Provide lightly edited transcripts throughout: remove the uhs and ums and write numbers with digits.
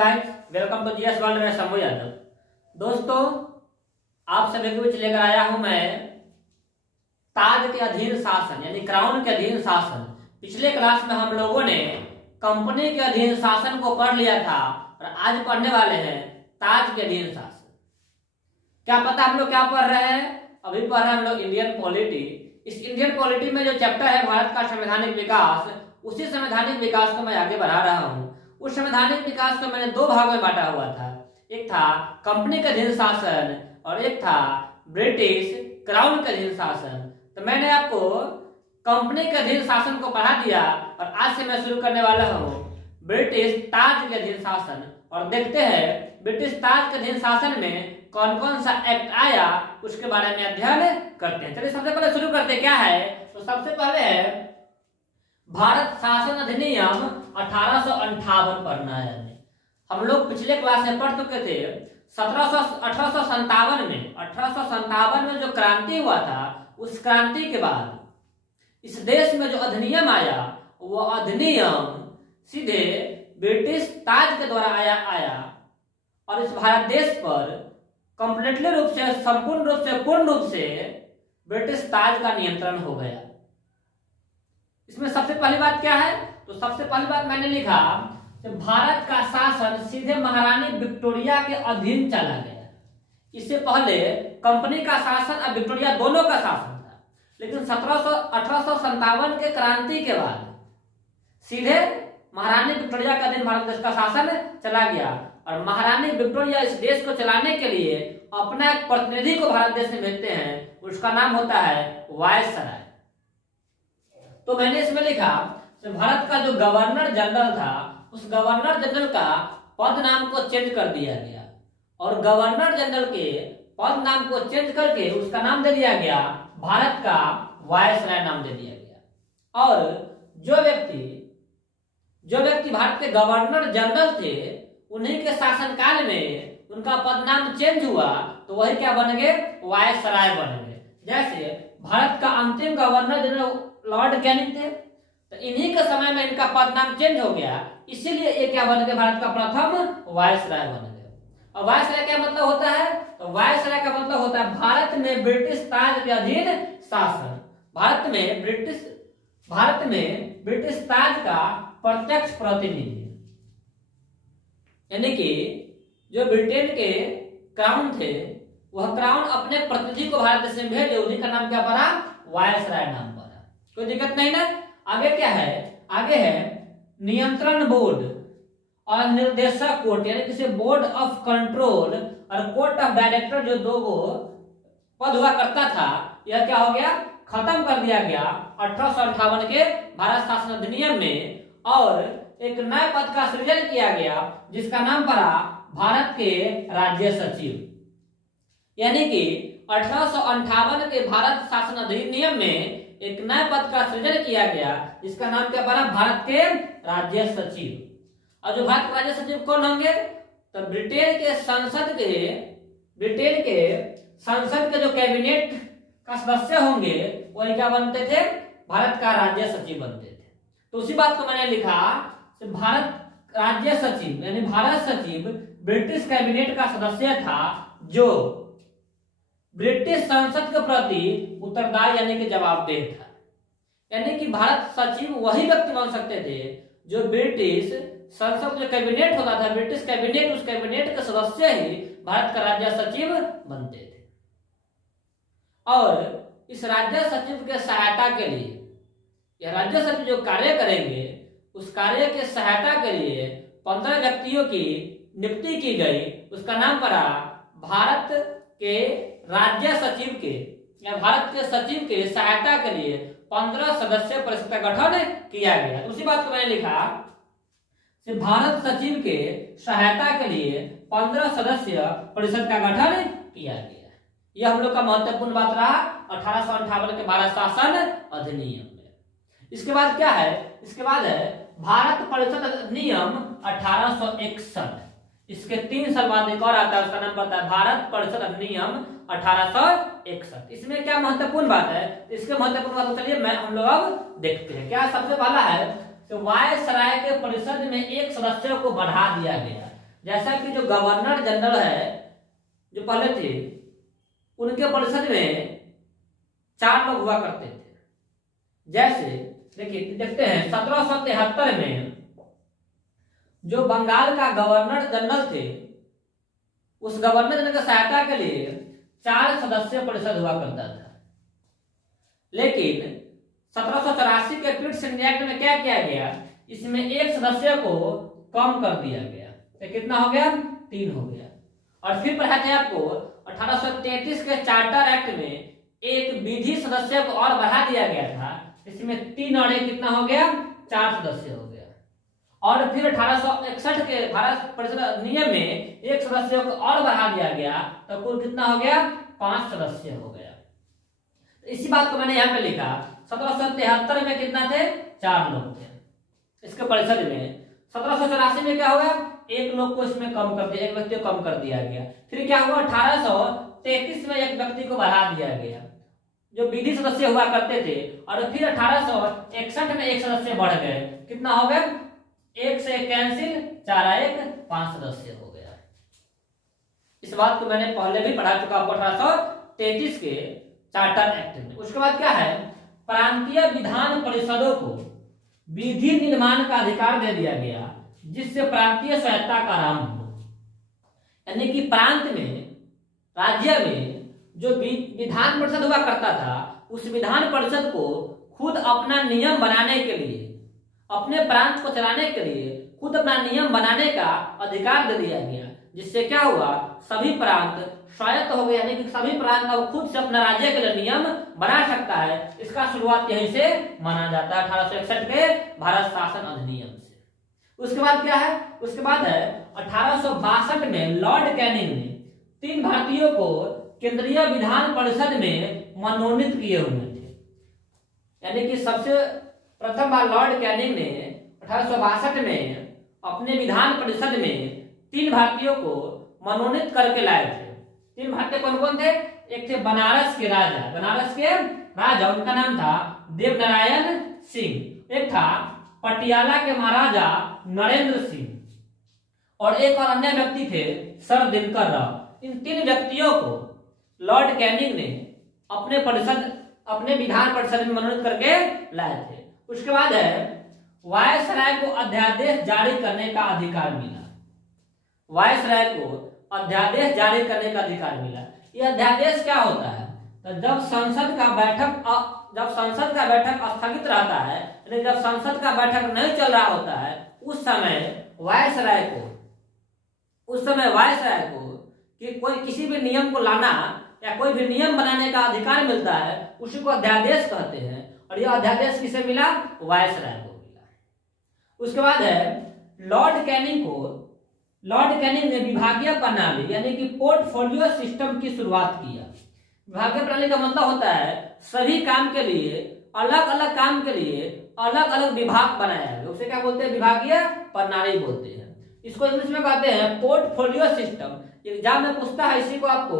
Welcome to GS world में शंभू यादव। दोस्तों, आप सभी के बीच लेकर आया हूं मैं ताज के अधीन शासन यानी क्राउन के अधीन शासन। पिछले क्लास में हम लोगों ने कंपनी के अधीन शासन को पढ़ लिया था और आज पढ़ने वाले हैं ताज के अधीन शासन। क्या पता हम लोग क्या पढ़ रहे हैं? अभी पढ़ रहे हैं हम लोग इंडियन पॉलिटी। इस इंडियन पॉलिटी में जो चैप्टर है भारत का संवैधानिक विकास, उसी संवैधानिक विकास को मैं आगे बढ़ा रहा हूँ। उस संवैधानिक विकास को मैंने दो भागों में बांटा हुआ था। एक था कंपनी के अधीन शासन और एक था ब्रिटिश क्राउन के अधीन शासन। तो मैंने आपको कंपनी के अधीन शासन को पढ़ा दिया और आज से मैं शुरू करने वाला हूँ ब्रिटिश ताज के अधीन शासन। और देखते हैं ब्रिटिश ताज के अधीन शासन में कौन कौन सा एक्ट आया, उसके बारे में अध्ययन करते हैं। चलिए सबसे पहले शुरू करते क्या है। तो सबसे पहले है भारत शासन अधिनियम 1858 पढ़ना है। हम लोग पिछले क्लास में पढ़ चुके थे 1857 में जो क्रांति हुआ था, उस क्रांति के बाद इस देश में जो अधिनियम आया, वो अधिनियम सीधे ब्रिटिश ताज के द्वारा आया और इस भारत देश पर कंप्लीटली रूप से, संपूर्ण रूप से, पूर्ण रूप से ब्रिटिश ताज का नियंत्रण हो गया। इसमें सबसे पहली बात क्या है? तो सबसे पहली बात मैंने लिखा कि भारत का शासन सीधे महारानी विक्टोरिया के अधीन चला गया। इससे पहले कंपनी का शासन और विक्टोरिया दोनों का शासन था, लेकिन 1857 के क्रांति के बाद सीधे महारानी विक्टोरिया के अधीन भारत देश का शासन चला गया और महारानी विक्टोरिया इस देश को चलाने के लिए अपना एक प्रतिनिधि को भारत देश में भेजते हैं। उसका नाम होता है वायसराय। तो मैंने इसमें लिखा कि भारत का जो गवर्नर जनरल था, उस गवर्नर जनरल का पद नाम को चेंज कर दिया गया और गवर्नर जनरल के पद नाम को चेंज करके उसका नाम दे दिया गया भारत का वायसराय नाम दे दिया गया। और जो व्यक्ति भारत के गवर्नर जनरल थे, उन्हीं के शासनकाल में उनका पद नाम चेंज हुआ तो वही क्या बन गए? वायसराय बन गए। जैसे भारत का अंतिम गवर्नर जनरल लॉर्ड कैनिंग थे, तो इन्हीं के समय में इनका पद नाम चेंज हो गया, इसीलिए ये क्या बन गए? भारत का प्रथम वायसराय बन गए। और वायसराय क्या मतलब होता है? तो वायसराय का मतलब होता है भारत में ब्रिटिश ताज के अधीन शासन। भारत में ब्रिटिश ताज का प्रत्यक्ष प्रतिनिधि, यानी कि जो ब्रिटेन के क्राउन थे, वह क्राउन अपने प्रतिनिधि को भारत देश में भेजे, उन्हीं का नाम क्या पड़ा? वायसराय नाम पड़ा। कोई दिक्कत नहीं ना। आगे क्या है? आगे है नियंत्रण बोर्ड और निर्देशक कोर्ट, यानी किसी बोर्ड ऑफ कंट्रोल और कोर्ट ऑफ डायरेक्टर, जो दो पद हुआ करता था, यह क्या हो गया? खत्म कर दिया गया 1858 के भारत शासन अधिनियम में और एक नए पद का सृजन किया गया जिसका नाम पड़ा भारत के राज्य सचिव। यानी कि 1858 के भारत शासन अधिनियम में एक नए पद का सृजन किया गया जिसका नाम क्या पड़ा? भारत के राज्य सचिव। और जो भारत के राज्य सचिव कौन होंगे? तो ब्रिटेन के संसद के जो कैबिनेट का सदस्य होंगे, वही क्या बनते थे? भारत का राज्य सचिव बनते थे। तो उसी बात को मैंने लिखा, भारत राज्य सचिव यानी भारत सचिव ब्रिटिश कैबिनेट का सदस्य था जो ब्रिटिश संसद के प्रति उत्तरदायी यानी कि जवाबदेह था। यानी कि भारत सचिव वही व्यक्ति बन सकते थे जो ब्रिटिश संसद जो कैबिनेट होता था, ब्रिटिश कैबिनेट, उस कैबिनेट के सदस्य ही भारत का राज्य सचिव बनते थे। और इस राज्य सचिव के सहायता के लिए, यह राज्य सचिव जो कार्य करेंगे, उस कार्य के सहायता के लिए 15 व्यक्तियों की नियुक्ति की गई। उसका नाम पड़ा भारत के राज्य सचिव के या भारत के सचिव के सहायता के लिए 15 सदस्य परिषद का गठन किया गया। उसी बात को मैंने लिखा, भारत सचिव के सहायता के लिए 15 सदस्य परिषद का गठन किया गया। यह हम लोग का महत्वपूर्ण बात रहा 1858 के भारत शासन अधिनियम में। इसके बाद क्या है? इसके बाद है भारत परिषद अधिनियम 1861। इसके 3 साल बाद एक और आता है, उसका नाम पता है भारत परिषद अधिनियम 1861। इसमें क्या महत्वपूर्ण बात है? इसके महत्वपूर्ण बात चलिए हम लोग अब देखते हैं। क्या सबसे पहला है तो वायसराय के परिषद में एक सदस्य को बढ़ा दिया गया। जैसा कि जो गवर्नर जनरल है जो पहले थे, उनके परिषद में 4 लोग हुआ करते थे। जैसे देखिए देखते हैं 1773 में जो बंगाल का गवर्नर जनरल थे, उस गवर्नर जनरल की सहायता के लिए 4 सदस्यीय परिषद हुआ करता था। लेकिन 1784 के पिट्स इंडिया एक्ट में क्या किया गया, इसमें 1 सदस्य को कम कर दिया गया। तो कितना हो गया, 3 हो गया। और फिर पढ़ा था आपको 1833 के चार्टर एक्ट में एक विधि सदस्य को और बढ़ा दिया गया था, इसमें 3 और 1 कितना हो गया, 4 सदस्य हो गया। और फिर 1861 के भारत परिषद अधिनियम में 1 सदस्य को और बढ़ा दिया गया, तो कुल कितना हो गया, 5 सदस्य हो गया। इसी बात को मैंने यहाँ पे लिखा, 1773 में कितना थे, 4 लोग थे इसके परिषद में। 1784 में क्या हुआ, 1 लोग को इसमें कम कर दिया, 1 व्यक्ति को कम कर दिया गया। फिर क्या हुआ, 1833 में 1 व्यक्ति को बढ़ा दिया गया, जो विधि सदस्य हुआ करते थे। और फिर 1861 में 1 सदस्य बढ़ गए, कितना हो गया, 1 से कैंसिल, 4 1 5 सदस्य हो गया। इस बात को मैंने पहले भी पढ़ा चुका हूं 1833 के चार्टर एक्ट में। उसके बाद क्या है, प्रांतीय विधान परिषदों को विधि निर्माण का अधिकार दे दिया गया, जिससे प्रांतीय स्वायत्तता का आरंभ हो। यानी कि प्रांत में, राज्य में जो विधान परिषद हुआ करता था, उस विधान परिषद को खुद अपना नियम बनाने के लिए, अपने प्रांत को चलाने के लिए खुद अपना नियम बनाने का अधिकार दे दिया गया, जिससे क्या हुआ, सभी प्रांत स्वायत्त हो गए। यानी कि सभी प्रांत अब खुद से अपना राज्य के लिए नियम बना सकता है। इसका शुरुआत यहीं से माना जाता है, 1861 के भारत शासन अधिनियम से। उसके बाद क्या है, उसके बाद है 1862 में लॉर्ड कैनिंग ने 3 भारतीयों को केंद्रीय विधान परिषद में मनोनीत किए हुए थे। यानी कि सबसे प्रथम बार लॉर्ड कैनिंग ने 1862 में अपने विधान परिषद में 3 भारतीयों को मनोनीत करके लाए थे। 3 भारतीय कौन कौन थे, एक थे बनारस के राजा, बनारस के राजा उनका नाम था देवनारायण सिंह, एक था पटियाला के महाराजा नरेंद्र सिंह, और एक और अन्य व्यक्ति थे सर दिनकर राव। इन 3 व्यक्तियों को लॉर्ड कैनिंग ने अपने विधान परिषद में मनोनीत करके लाए थे। उसके बाद है वायसराय को अध्यादेश जारी करने का अधिकार मिला। वायसराय को अध्यादेश जारी करने का अधिकार मिला। यह अध्यादेश क्या होता है, तो जब संसद का बैठक स्थगित रहता है, यानी जब संसद का बैठक नहीं चल रहा होता है, उस समय वायसराय को कि कोई किसी भी नियम को लाना या कोई भी नियम बनाने का अधिकार मिलता है, उसी को अध्यादेश कहते हैं। और यह अध्यादेश किसे मिला, वायसराय को मिला। उसके बाद है लॉर्ड कैनिंग ने विभागीय प्रणाली यानी कि पोर्टफोलियो सिस्टम की शुरुआत किया। विभागीय प्रणाली का मतलब होता है सभी काम के लिए, अलग अलग काम के लिए अलग अलग विभाग बनाया है, उसे क्या बोलते हैं, विभागीय प्रणाली बोलते हैं। इसको इंग्लिश में कहते हैं पोर्टफोलियो सिस्टम। एग्जाम में पूछता है, इसी को आपको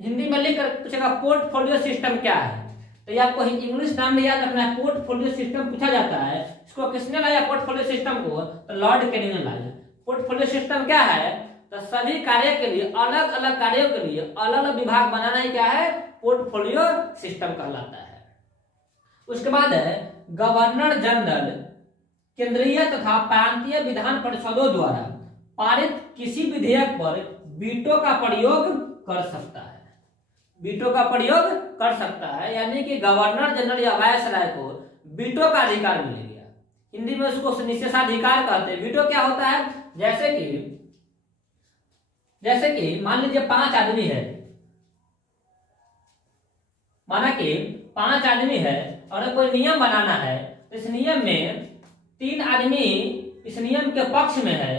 हिंदी में लिख कर पूछेगा पोर्टफोलियो सिस्टम क्या है, तो ये आपको इंग्लिश नाम में याद रखना है, पोर्टफोलियो सिस्टम पूछा जाता है। इसको किसने लाया पोर्टफोलियो सिस्टम को, तो लॉर्ड कैनिंग ने लाया। पोर्टफोलियो सिस्टम क्या है, तो सभी कार्य के लिए, अलग अलग कार्यों के लिए अलग अलग विभाग बनाना ही क्या है, पोर्टफोलियो सिस्टम कहलाता है। उसके बाद है गवर्नर जनरल केंद्रीय तथा प्रांतीय विधान परिषदों द्वारा पारित किसी विधेयक पर वीटो का प्रयोग कर सकता है। वीटो का प्रयोग कर सकता है, यानी कि गवर्नर जनरल या वायसराय को वीटो का अधिकार मिल गया। हिंदी में उसको निषेधाधिकार कहते हैं। वीटो क्या होता है, जैसे कि मान लीजिए 5 आदमी है, माना कि 5 आदमी है और कोई नियम बनाना है, तो इस नियम में 3 आदमी इस नियम के पक्ष में है,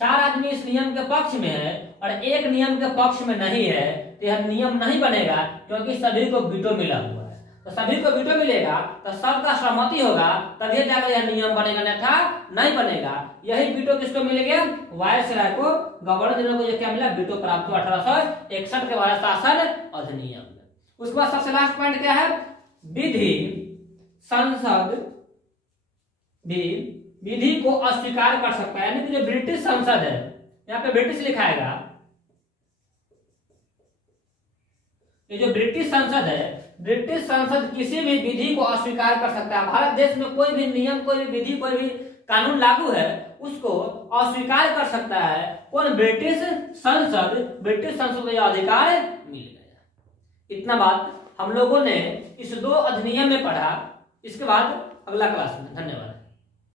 4 आदमी इस नियम के पक्ष में है और 1 नियम के पक्ष में नहीं है, तो यह नियम नहीं बनेगा, क्योंकि सभी को वीटो मिला हुआ है। तो सभी को वीटो मिलेगा तो सबका सहमति होगा, तभी जाकर यह नियम बनेगा, अन्यथा नहीं बनेगा। यही वीटो किसको मिल गया, वायसराय को। गवर्नर जनरल को यह क्या मिला, वीटो प्राप्त हुआ 1861 के भारत शासन अधिनियम में। उसके बाद सबसे लास्ट पॉइंट क्या है, संसद भी विधि को अस्वीकार कर सकता है। यानी कि जो ब्रिटिश संसद है यहाँ पे ब्रिटिश लिखाएगा। ये जो ब्रिटिश संसद है, ब्रिटिश संसद किसी भी विधि को अस्वीकार कर सकता है। भारत देश में कोई भी नियम, कोई भी विधि, कोई भी कानून लागू है उसको अस्वीकार कर सकता है कौन? ब्रिटिश संसद। ब्रिटिश संसद को यह अधिकार मिल गया। इतना बात हम लोगों ने इस 2 अधिनियम में पढ़ा। इसके बाद अगला क्लास में। धन्यवाद।